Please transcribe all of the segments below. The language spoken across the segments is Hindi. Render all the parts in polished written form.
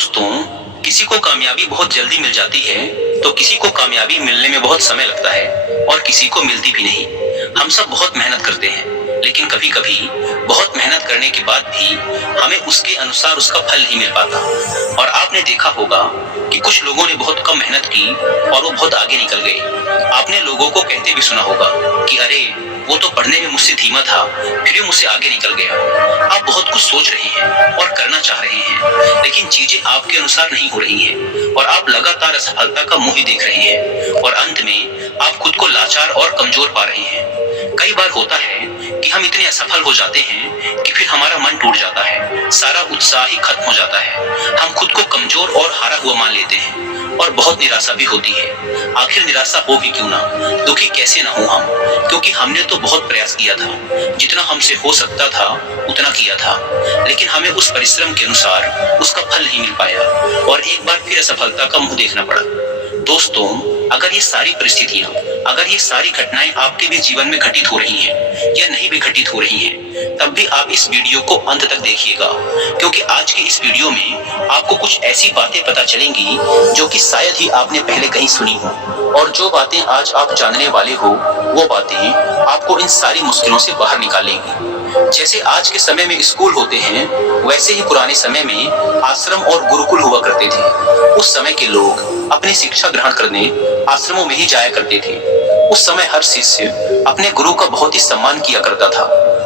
दोस्तों, किसी को कामयाबी बहुत जल्दी मिल जाती है तो किसी को कामयाबी मिलने में बहुत समय लगता है और किसी को मिलती भी नहीं। हम सब बहुत मेहनत करते हैं, लेकिन कभी कभी बहुत मेहनत करने के बाद भी हमें उसके अनुसार उसका फल नहीं मिल पाता। और आपने देखा होगा कि कुछ लोगों ने बहुत कम मेहनत की और वो बहुत आगे निकल गए। आपने लोगों को कहते भी सुना होगा कि अरे वो तो पढ़ने में मुझसे धीमा था, फिर भी मुझसे आगे निकल गया। आप बहुत कुछ सोच रहे हैं और करना चाह रहे हैं, लेकिन चीजें आपके अनुसार नहीं हो रही हैं और आप लगातार असफलता का मुंह ही देख रहे हैं और अंत में आप खुद को लाचार और कमजोर पा रहे हैं। कई बार होता है कि हम इतने असफल हो जाते हैं कि फिर हमारा मन टूट जाता है, सारा उत्साह ही खत्म हो जाता है। हम खुद को कमजोर और हारा हुआ मान लेते हैं और बहुत निराशा भी होती है। आखिर निराशा हो भी क्यों ना, दुखी कैसे ना हो हम, क्योंकि हमने तो बहुत प्रयास किया था, जितना हमसे हो सकता था उतना किया था, लेकिन हमें उस परिश्रम के अनुसार उसका फल नहीं मिल पाया और एक बार फिर असफलता का मुंह देखना पड़ा। दोस्तों, अगर ये सारी परिस्थितियां, अगर ये सारी घटनाएं आपके भी जीवन में घटित हो रही हैं या नहीं भी घटित हो रही हैं, तब भी आप इस वीडियो को अंत तक देखिएगा, क्योंकि आज की इस वीडियो में आपको कुछ ऐसी बातें पता चलेंगी जो कि शायद ही आपने पहले कहीं सुनी हो, और जो बातें आज आप जानने वाले हो वो बातें आपको इन सारी मुश्किलों से बाहर निकालेंगी। जैसे आज के समय में स्कूल होते हैं, वैसे ही पुराने समय में आश्रम और गुरुकुल हुआ करते थे। उस समय के लोग अपनी शिक्षा ग्रहण करने आश्रमों में ही जाया करते थे। उस समय हर शिष्य अपने गुरु का बहुत ही सम्मान किया करता था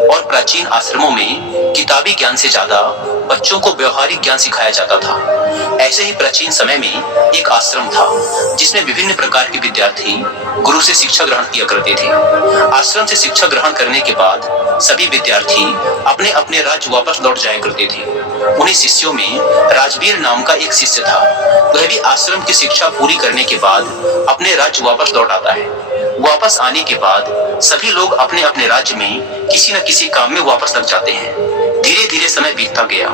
और प्राचीन आश्रमों में किताबी ज्ञान से ज्यादा बच्चों को व्यवहारिक ज्ञान सिखाया जाता था। ऐसे ही प्राचीन समय में एक आश्रम था जिसमें विभिन्न प्रकार के विद्यार्थी गुरु से शिक्षा ग्रहण किया करते थे। आश्रम से शिक्षा ग्रहण करने के बाद सभी विद्यार्थी अपने अपने राज्य वापस लौट जाया करते थे। उन्हीं शिष्यों में राजवीर नाम का एक शिष्य था। वह भी आश्रम की शिक्षा पूरी करने के बाद अपने राज्य वापस लौट आता है। वापस आने के बाद सभी लोग अपने अपने राज्य में किसी न किसी काम में वापस लग जाते हैं। धीरे धीरे समय बीतता गया,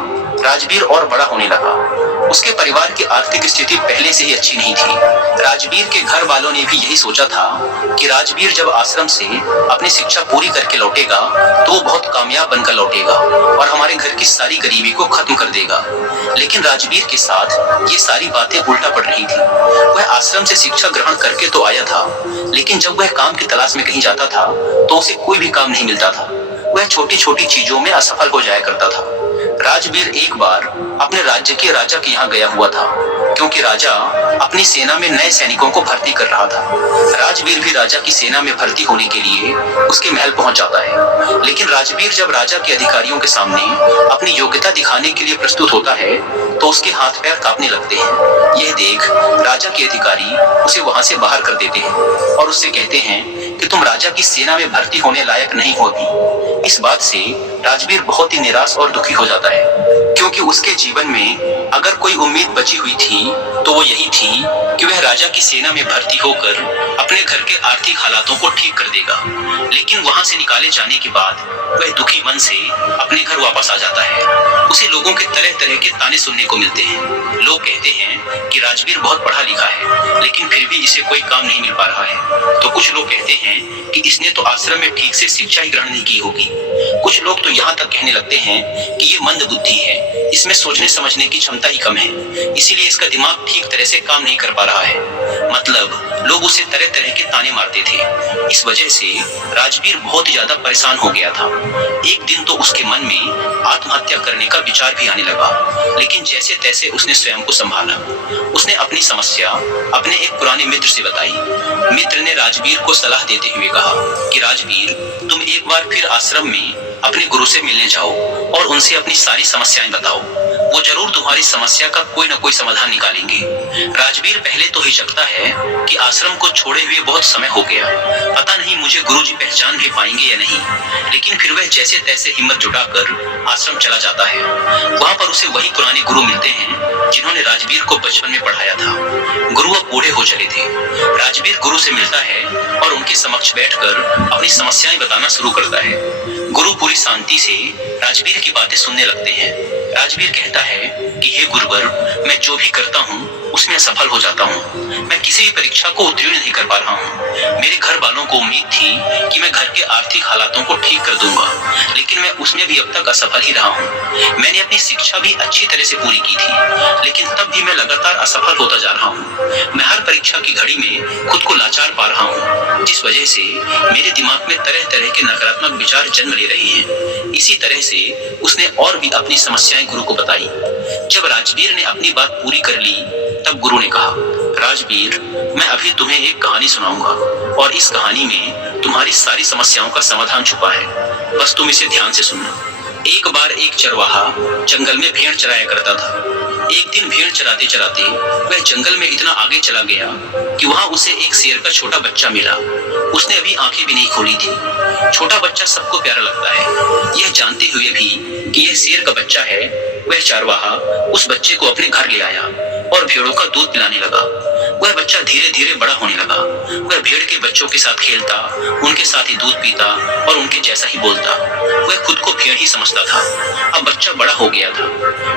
राजवीर और बड़ा होने लगा। उसके परिवार की आर्थिक स्थिति पहले से ही अच्छी नहीं थी। राजवीर के घर वालों ने भी यही सोचा था कि राजवीर जब आश्रम से अपनी शिक्षा पूरी करके लौटेगा तो वो बहुत कामयाब बनकर लौटेगा और हमारे घर की सारी गरीबी को खत्म कर देगा। लेकिन राजवीर के साथ ये सारी बातें उल्टा पड़ रही थी। वह आश्रम से शिक्षा ग्रहण करके तो आया था, लेकिन जब वह काम की तलाश में कहीं जाता था तो उसे कोई भी काम नहीं मिलता था। वह छोटी छोटी चीजों में असफल हो जाया करता था। राजवीर एक बार अपने राज्य के राजा के यहाँ गया हुआ था, क्योंकि राजा अपनी सेना में नए सैनिकों को भर्ती कर रहा था। राजवीर भी राजा की सेना में भर्ती होने के लिए उसके महल पहुंच जाता है। लेकिन राजवीर जब राजा के अधिकारियों के सामने अपनी योग्यता दिखाने के लिए प्रस्तुत होता है तो उसके हाथ पैर कांपने लगते हैं। यह देख राजा के अधिकारी उसे वहां से बाहर कर देते हैं और उससे कहते हैं कि तुम राजा की सेना में भर्ती होने लायक नहीं हो अभी। इस बात से राजवीर बहुत ही निराश और दुखी हो जाता है, क्योंकि उसके जीवन में अगर कोई उम्मीद बची हुई थी तो वो यही थी कि वह राजा की सेना में भर्ती होकर अपने घर के आर्थिक हालातों को ठीक कर देगा। लेकिन वहां से निकाले जाने के बाद वह दुखी मन से अपने घर वापस आ जाता है। उसे लोगों के तरह तरह के ताने सुनने को मिलते हैं। लोग कहते हैं कि राजवीर बहुत पढ़ा लिखा है, लेकिन फिर भी इसे कोई काम नहीं मिल पा रहा है। तो कुछ लोग कहते हैं कि इसने तो आश्रम में ठीक से शिक्षा ही ग्रहण नहीं की होगी। कुछ लोग तो यहाँ तक कहने लगते हैं कि ये मंद बुद्धि है, इसमें सोचने समझने की क्षमता ही कम है, इसीलिए इसका दिमाग ठीक तरह से काम नहीं कर पा रहा है। मतलब लोग उसे तरह तरह के ताने मारते थे। इस वजह से राजवीर बहुत ज्यादा परेशान हो गया था। एक दिन तो उसके मन में आत्महत्या करने का विचार भी आने लगा, लेकिन जैसे तैसे उसने स्वयं को संभाला। उसने अपनी समस्या अपने एक पुराने मित्र से बताई। मित्र ने राजवीर को सलाह देते हुए कहा कि राजवीर, तुम एक बार फिर आश्रम में अपने गुरु से मिलने जाओ और उनसे अपनी सारी समस्याएं बताओ। वो जरूर तुम्हारी समस्या का कोई न कोई समाधान निकालेंगे। राजवीर पहले तो हिचकता है कि आश्रम को छोड़े हुए बहुत समय हो गया, पता नहीं मुझे गुरुजी पहचान भी पाएंगे या नहीं। लेकिन फिर वह जैसे तैसे हिम्मत जुटाकर आश्रम चला जाता है। वहां पर उसे वही पुराने गुरु मिलते हैं जिन्होंने राजवीर को बचपन में पढ़ाया था। गुरु अब बूढ़े हो चले थे। राजवीर गुरु से मिलता है और उनके समक्ष बैठकर अपनी समस्याएं बताना शुरू करता है। गुरु पूरी शांति से राजवीर की बातें सुनने लगते हैं। राजवीर कहता है कि हे गुरुवर, मैं जो भी करता हूँ उसमें असफल हो जाता हूँ। मैं किसी भी परीक्षा को उत्तीर्ण नहीं कर पा रहा हूँ। मेरे घर वालों को उम्मीद थी कि मैं घर के आर्थिक हालातों को ठीक कर दूंगा, लेकिन मैं उसमें भी अब तक असफल ही रहा हूँ। मैंने अपनी शिक्षा भी अच्छी तरह से पूरी की थी, लेकिन तब भी मैं लगातार असफल होता जा रहा हूँ। मैं हर परीक्षा की घड़ी में खुद को लाचार पा रहा हूँ, जिस वजह से मेरे दिमाग में तरह तरह के नकारात्मक विचार जन्म ले रहे हैं। इसी तरह से उसने और भी अपनी समस्याएं गुरु को बताई। जब राजवीर ने अपनी बात पूरी कर ली, तब गुरु ने कहा, राजवीर, मैं अभी तुम्हें एक कहानी सुनाऊंगा और इस कहानी में तुम्हारी सारी समस्याओं का समाधान छुपा है। बस तुम इसे ध्यान से सुनना। एक बार एक चरवाहा जंगल में भेड़ चराया करता था। एक दिन भेड़ चराते चराते वह जंगल में इतना आगे चला गया कि वहां उसे एक शेर का छोटा बच्चा मिला। उसने अभी आंखें भी नहीं खोली थी। छोटा बच्चा सबको प्यारा लगता है। यह जानते हुए भी कि यह शेर का बच्चा है, वह चरवाहा उस बच्चे को अपने घर ले आया और भेड़ों का दूध पिलाने लगा। वह बच्चा धीरे धीरे बड़ा होने लगा। वह भेड़ के बच्चों के साथ खेलता, उनके साथ ही दूध पीता और उनके जैसा ही बोलता। वह खुद को भेड़ ही समझता था। अब बच्चा बड़ा हो गया था।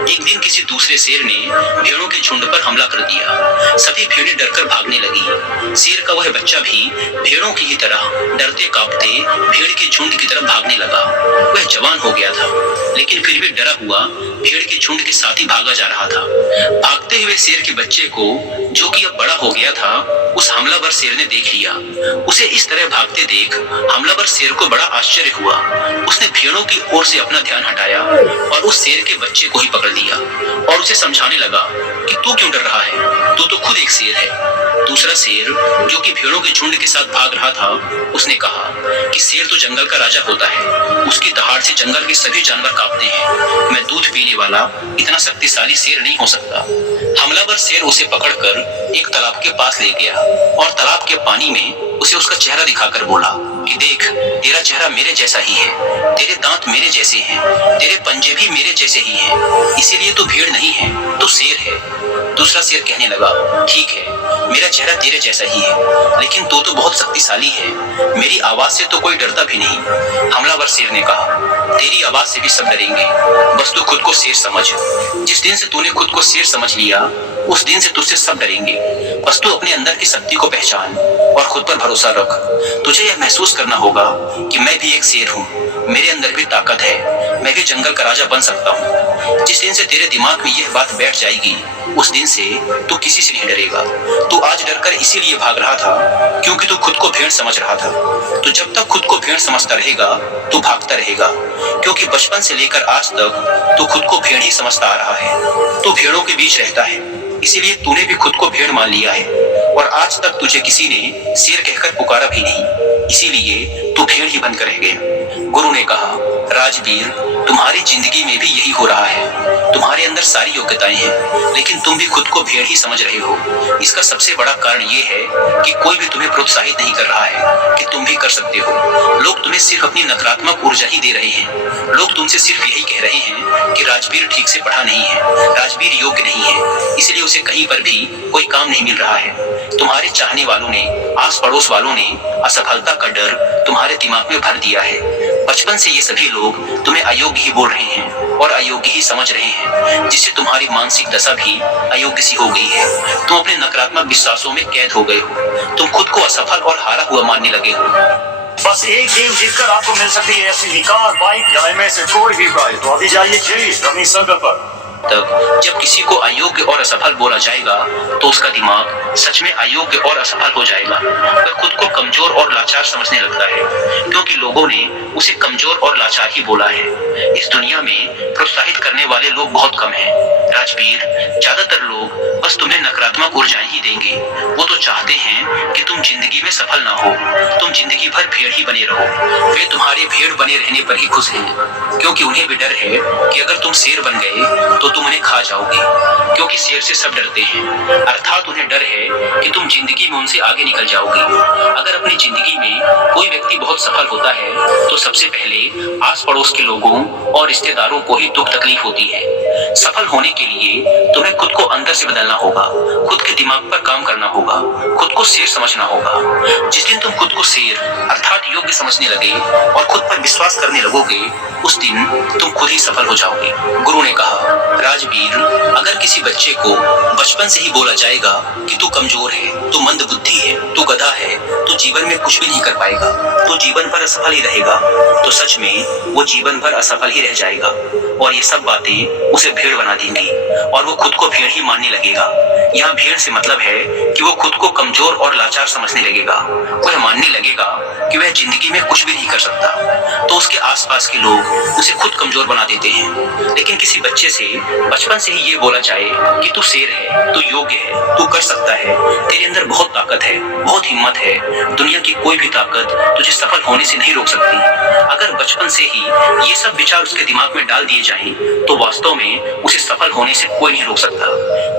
एक दिन किसी दूसरे शेर ने भेड़ों के झुंड पर हमला कर दिया। सभी भेड़ें डरकर भागने लगी। शेर का वह बच्चा भी भेड़ों की ही तरह डरते कांपते भेड़ के झुंड की तरफ भागने लगा। वह जवान हो गया था, लेकिन फिर भी डरा हुआ भेड़ के झुंड के साथ ही भागा जा रहा था। भागते हुए शेर के बच्चे को, जो कि अब बड़ा हो गया था, उस हमलावर शेर ने देख लिया। उसे इस तरह भागते देख हमलावर शेर को बड़ा आश्चर्य हुआ। उसने भेड़ों की ओर से अपना ध्यान हटाया और उस शेर के बच्चे को ही पकड़ लिया और उसे समझाने लगा कि तू क्यों डर रहा है, तू तो खुद एक शेर है। दूसरा शेर, जो कि भेड़ों के झुंड के साथ भाग रहा था, उसने कहा कि शेर तो जंगल का राजा होता है। उसकी दहाड़ से जंगल के सभी जानवर कांपते हैं। मैं दूध पीने वाला इतना शक्तिशाली शेर नहीं हो सकता। हमलावर शेर उसे पकड़कर एक तालाब के पास ले गया और तालाब के पानी में उसे उसका चेहरा दिखाकर बोला कि देख, तेरा चेहरा मेरे जैसा ही है, तेरे दांत मेरे जैसे हैं, तेरे पंजे भी मेरे जैसे ही हैं, इसीलिए तू भेड़ नहीं है, तू शेर है। दूसरा शेर कहने लगा, ठीक है, मेरा चेहरा तेरे जैसा ही है, लेकिन तू तो बहुत शक्तिशाली है, मेरी आवाज से तो कोई डरता भी नहीं। हमलावर शेर ने कहा, तेरी आवाज से भी सब डरेंगे, बस तू खुद को शेर समझ। जिस दिन से तूने खुद को शेर समझ लिया, उस दिन से तुझसे सब डरेंगे। बस तू अपने अंदर की शक्ति को पहचान और खुद पर भरोसा रख। तुझे यह महसूस करना होगा कि मैं भी एक शेर हूँ, मेरे अंदर भी ताकत है, मैं भी जंगल का राजा बन सकता हूँ। जिस दिन से तेरे दिमाग में यह बात बैठ जाएगी, उस दिन से तू किसी से नहीं डरेगा। तू आज डरकर इसीलिए भाग रहा था क्योंकि तू खुद को भेड़ समझ रहा था। तो जब तक खुद को भेड़ समझता रहेगा, तू भागता रहेगा, क्योंकि बचपन से लेकर आज तक तू खुद को भेड़ ही समझता आ रहा है। तू भेड़ों के बीच रहता है, इसीलिए तूने भी खुद को भेड़ मान लिया है और आज तक तुझे किसी ने शेर कहकर पुकारा भी नहीं, इसीलिए तू भेड़ ही बनकर रह गया। गुरु ने कहा, राजवीर, तुम्हारी जिंदगी में भी यही हो रहा है। तुम्हारे अंदर सारी योग्यताएं हैं, लेकिन तुम भी खुद को भेड़ ही समझ रहे हो। इसका सबसे बड़ा कारण ये है कि कोई भी तुम्हें प्रोत्साहित नहीं कर रहा है कि तुम भी कर सकते हो। लोग तुम्हें सिर्फ अपनी नकारात्मक ऊर्जा ही दे रहे हैं। लोग तुमसे सिर्फ यही कह रहे हैं कि राजवीर ठीक से पढ़ा नहीं है, राजवीर योग्य नहीं है, इसलिए उसे कहीं पर भी कोई काम नहीं मिल रहा है। तुम्हारे चाहने वालों ने, आस पड़ोस वालों ने असफलता का डर तुम्हारे दिमाग में भर दिया है। बचपन से ये सभी लोग तुम्हें अयोग्य ही बोल रहे हैं और अयोग्य ही समझ रहे हैं, जिससे तुम्हारी मानसिक दशा भी अयोग्य सी हो गई है। तुम अपने नकारात्मक विश्वासों में कैद हो गए हो। तुम खुद को असफल और हारा हुआ मानने लगे हो। बस एक गेम जीतकर आपको मिल सकती है ऐसी कार, बाइक या इनमें से कोई भी प्राइज। तो अभी जाइए खेलिए अपनी सर्कल पर। तक जब किसी को अयोग्य और असफल बोला जाएगा, तो उसका दिमाग सच में अयोग्य और असफल हो जाएगा। वह खुद को कमजोर और लाचार समझने लगता है, क्योंकि लोगों ने उसे कमजोर और लाचार ही बोला है। इस दुनिया में प्रोत्साहित करने वाले लोग बहुत कम हैं। राजवीर, ज्यादातर लोग बस तुम्हें नकारात्मक ऊर्जाएं ही देंगे। वो तो चाहते हैं कि तुम जिंदगी में सफल ना हो, तुम जिंदगी भर भेड़ ही बने रहो। वे तुम्हारे भेड़ बने रहने पर ही खुश हैं, क्योंकि उन्हें भी डर है कि अगर तुम शेर बन गए तो तुम उन्हें खा जाओगे, क्योंकि शेर से सब डरते हैं। अर्थात उन्हें डर है कि तुम जिंदगी में उनसे आगे निकल जाओगे। अगर अपनी जिंदगी में कोई व्यक्ति बहुत सफल होता है, तो सबसे पहले आस पड़ोस के लोगों और रिश्तेदारों को ही दुख तकलीफ होती है। सफल होने के लिए तुम्हें खुद को अंदर से बदलना करना होगा, खुद के दिमाग पर काम करना होगा, खुद को शेर समझना होगा। जिस दिन तुम खुद को शेर अर्थात योग्य समझने लगे और खुद पर विश्वास करने लगोगे, उस दिन तुम खुद ही सफल हो जाओगे। गुरु ने कहा, राजवीर, अगर किसी बच्चे को बचपन से ही बोला जाएगा कि तू कमजोर है, तू मंद बुद्धि है, तू गधा है, तू जीवन में कुछ भी नहीं कर पाएगा, तू जीवन भर असफल ही रहेगा, तो सच में वो जीवन भर असफल ही रह जाएगा और ये सब बातें उसे भेड़ बना देंगी और वो खुद को भेड़ ही मानने लगेगा। यहाँ भेड़ से मतलब है कि वो खुद को कमजोर और लाचार समझने लगेगा। वह मानने लगेगा कि वह जिंदगी में कुछ भी नहीं कर सकता, तो उसके आसपास के लोग उसे खुद कमजोर बना देते हैं। लेकिन किसी बच्चे से बचपन से ही ये बोला जाए कि तू शेर है, तू योग्य है, तू कर सकता है, तेरे अंदर बहुत ताकत है, बहुत हिम्मत है, दुनिया की कोई भी ताकत तुझे सफल होने से नहीं रोक सकती। अगर बचपन से ही ये सब विचार उसके दिमाग में डाल दिए जाएं, तो वास्तव में उसे सफल होने से कोई नहीं रोक सकता,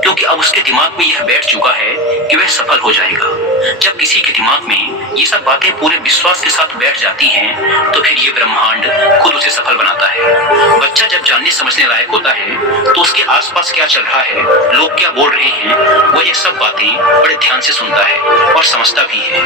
क्योंकि अब उसके दिमाग में यह बैठ चुका है कि वह सफल हो जाएगा। जब किसी के दिमाग में ये सब बातें पूरे विश्वास के साथ बैठ जाती हैं, तो फिर ये ब्रह्मांड खुद उसे सफल बनाता है। बच्चा जब जानने समझने लायक होता है, तो उसके आसपास क्या चल रहा है, लोग क्या बोल रहे हैं, वो ये सब बातें बड़े ध्यान से सुनता है और समझता भी है।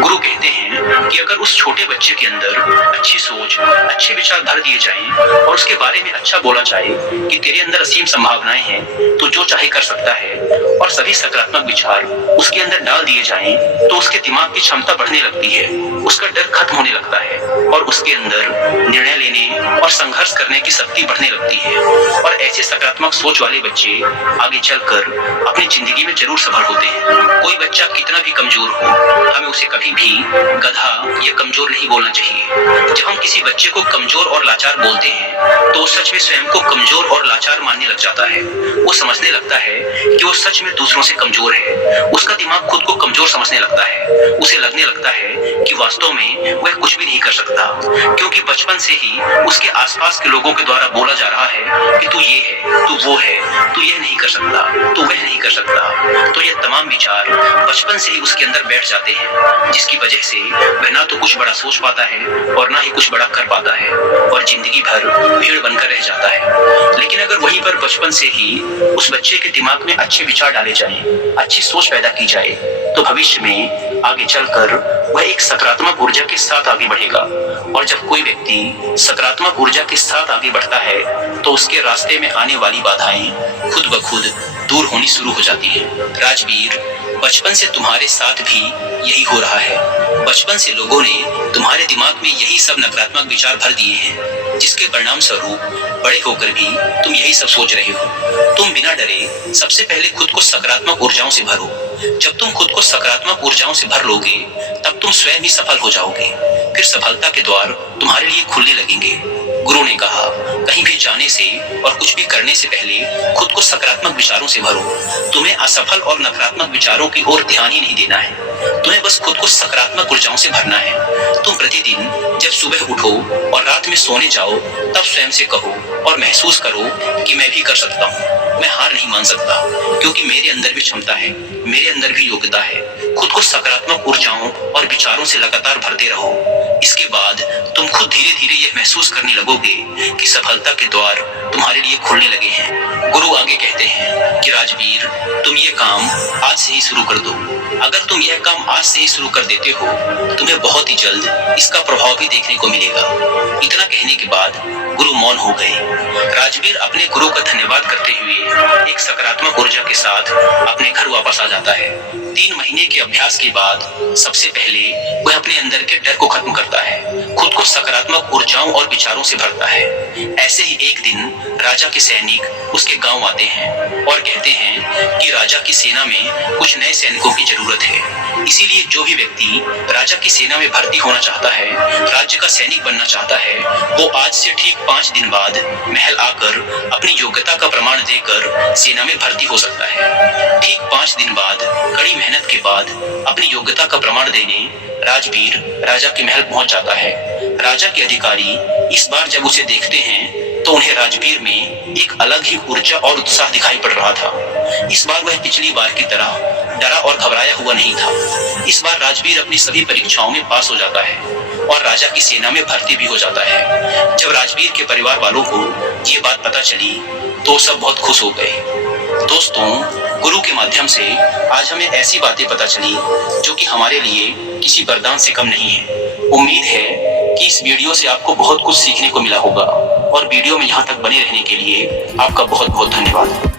गुरु कहते हैं कि अगर उस छोटे बच्चे के अंदर अच्छी सोच, अच्छे विचार भर दिए जाएं और उसके बारे में अच्छा बोला जाए कि तेरे अंदर असीम संभावनाएं हैं, तो जो चाहे कर सकता है, और सभी सकारात्मक विचार उसके अंदर डाल दिए जाएं, तो उसके दिमाग की क्षमता बढ़ने लगती है, उसका डर खत्म होने लगता है और उसके अंदर निर्णय लेने और संघर्ष करने की शक्ति बढ़ने लगती है। और ऐसे सकारात्मक सोच वाले बच्चे आगे चलकर अपनी जिंदगी में जरूर सफल होते हैं। कोई बच्चा कितना भी कमजोर हो, हमें उसे कभी भी गधा या कमजोर नहीं बोलना चाहिए। जब हम किसी बच्चे को कमजोर और लाचार बोलते हैं, तो वो सच में स्वयं को कमजोर और लाचार मानने लग जाता है। वो समझने लगता है कि वो सच में दूसरों से कमजोर है। उसका दिमाग खुद को कमजोर समझने लगता है। उसे लगने लगता है कि वास्तव में वह कुछ भी नहीं कर सकता, क्योंकि बचपन से ही उसके आसपास के लोगों के द्वारा बोला जा रहा है कि तू ये है, तू वो है, तू ये नहीं कर सकता, तू वह नहीं कर सकता। तो ये तमाम विचार बचपन से ही उसके अंदर बैठ जाते हैं, जिसकी वजह से वह ना तो कुछ बड़ा सोच पाता है और ना ही कुछ बड़ा कर पाता है और जिंदगी भर भेड़ बनकर रह जाता है। लेकिन अगर वहीं पर बचपन से ही उस बच्चे के दिमाग में अच्छे विचार डाले जाएं, अच्छी सोच पैदा की जाए, तो भविष्य में आगे चलकर वह एक सकारात्मक ऊर्जा के साथ आगे बढ़ेगा। और जब कोई व्यक्ति सकारात्मक ऊर्जा के साथ आगे बढ़ता है, तो उसके रास्ते में आने वाली बाधाएं खुद ब खुद दूर होनी शुरू हो जाती है। राजवीर, बचपन से तुम्हारे साथ भी यही हो रहा है। बचपन से लोगों ने तुम्हारे दिमाग में यही सब नकारात्मक विचार भर दिए हैं, जिसके परिणाम स्वरूप बड़े होकर भी तुम यही सब सोच रहे हो। तुम बिना डरे सबसे पहले खुद को सकारात्मक ऊर्जाओं से भरो। जब तुम खुद को सकारात्मक ऊर्जाओं से भर लोगे, तब तुम स्वयं ही सफल हो जाओगे। फिर सफलता के द्वार तुम्हारे लिए खुलने लगेंगे। गुरु ने कहा, कहीं भी जाने से और कुछ भी करने से पहले खुद को सकारात्मक विचारों से भरो। तुम्हें असफल और नकारात्मक विचारों की ओर ध्यान ही नहीं देना है। तुम्हें बस खुद को सकारात्मक ऊर्जाओं से भरना है। तुम प्रतिदिन जब सुबह उठो और रात में सोने जाओ, तब स्वयं से कहो और महसूस करो कि मैं भी कर सकता हूँ, मैं हार नहीं मान सकता, क्योंकि मेरे अंदर भी क्षमता है, मेरे अंदर भी योग्यता है। खुद को सकारात्मक ऊर्जाओं और विचारों से लगातार भरते रहो। इसके बाद तुम खुद धीरे धीरे यह महसूस करने लगोगे कि सफलता के द्वार तुम्हारे लिए खुलने लगे हैं। गुरु आगे कहते हैं कि राजवीर, तुम ये काम आज से ही शुरू कर दो। अगर तुम यह काम आज से ही शुरू कर देते हो, तुम्हें बहुत ही जल्द इसका प्रभाव भी देखने को मिलेगा। इतना कहने के बाद गुरु मौन हो गए। राजवीर अपने गुरु का धन्यवाद करते हुए एक सकारात्मक ऊर्जा के साथ अपने घर वापस आ जाता है। 3 महीने के अभ्यास के बाद सबसे पहले वह अपने अंदर के डर को खत्म करता है, खुद को सकारात्मक ऊर्जाओं और विचारों से भरता है। ऐसे ही एक दिन राजा के सैनिक उसके गांव आते हैं और कहते हैं कि राजा की सेना में कुछ नए सैनिकों की जरूरत है। इसीलिए जो भी व्यक्ति राजा की सेना में भर्ती होना चाहता है, राज्य का सैनिक बनना चाहता है, वो आज से ठीक 5 दिन बाद महल आकर अपनी योग्यता का प्रमाण देकर सेना में भर्ती हो सकता है। ठीक 5 दिन बाद कड़ी मेहनत के बाद अपनी योग्यता का प्रमाण देने राजवीर राजा के महल पहुंच जाता है। राजा के अधिकारी इस बार जब उसे देखते हैं, तो उन्हें राजवीर में एक अलग ही ऊर्जा और उत्साह दिखाई पड़ रहा था। इस बार वह पिछली बार की तरह डरा और घबराया हुआ नहीं था। इस बार राजवीर अपनी सभी परीक्षाओं में पास हो जाता है और राजा की सेना में भर्ती भी हो जाता है। जब राजवीर के परिवार वालों को ये बात पता चली, तो सब बहुत खुश हो गए। दोस्तों, गुरु के माध्यम से आज हमें ऐसी बातें पता चली जो कि हमारे लिए किसी वरदान से कम नहीं है। उम्मीद है कि इस वीडियो से आपको बहुत कुछ सीखने को मिला होगा और वीडियो में यहाँ तक बने रहने के लिए आपका बहुत बहुत धन्यवाद।